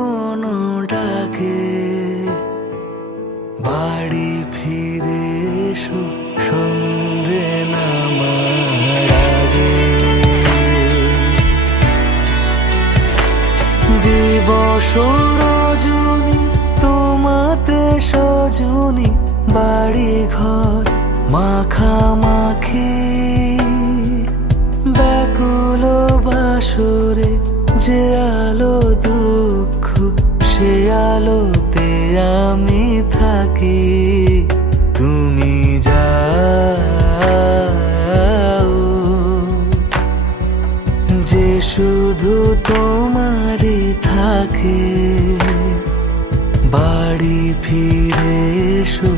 কখনো ডাকে, বাড়ি ফিরে এসো সন্ধে নামার আগে। দিবস রজনী তোমাতে সজনী, বাড়ি ঘর মাখামাখি, ব্যাকুল বাসরে যে আলো দুঃখ সে আলোতে আমি থাকি। তুমি যাও যে শুধু তোমারই থাকে, বাড়ি ফিরে এসো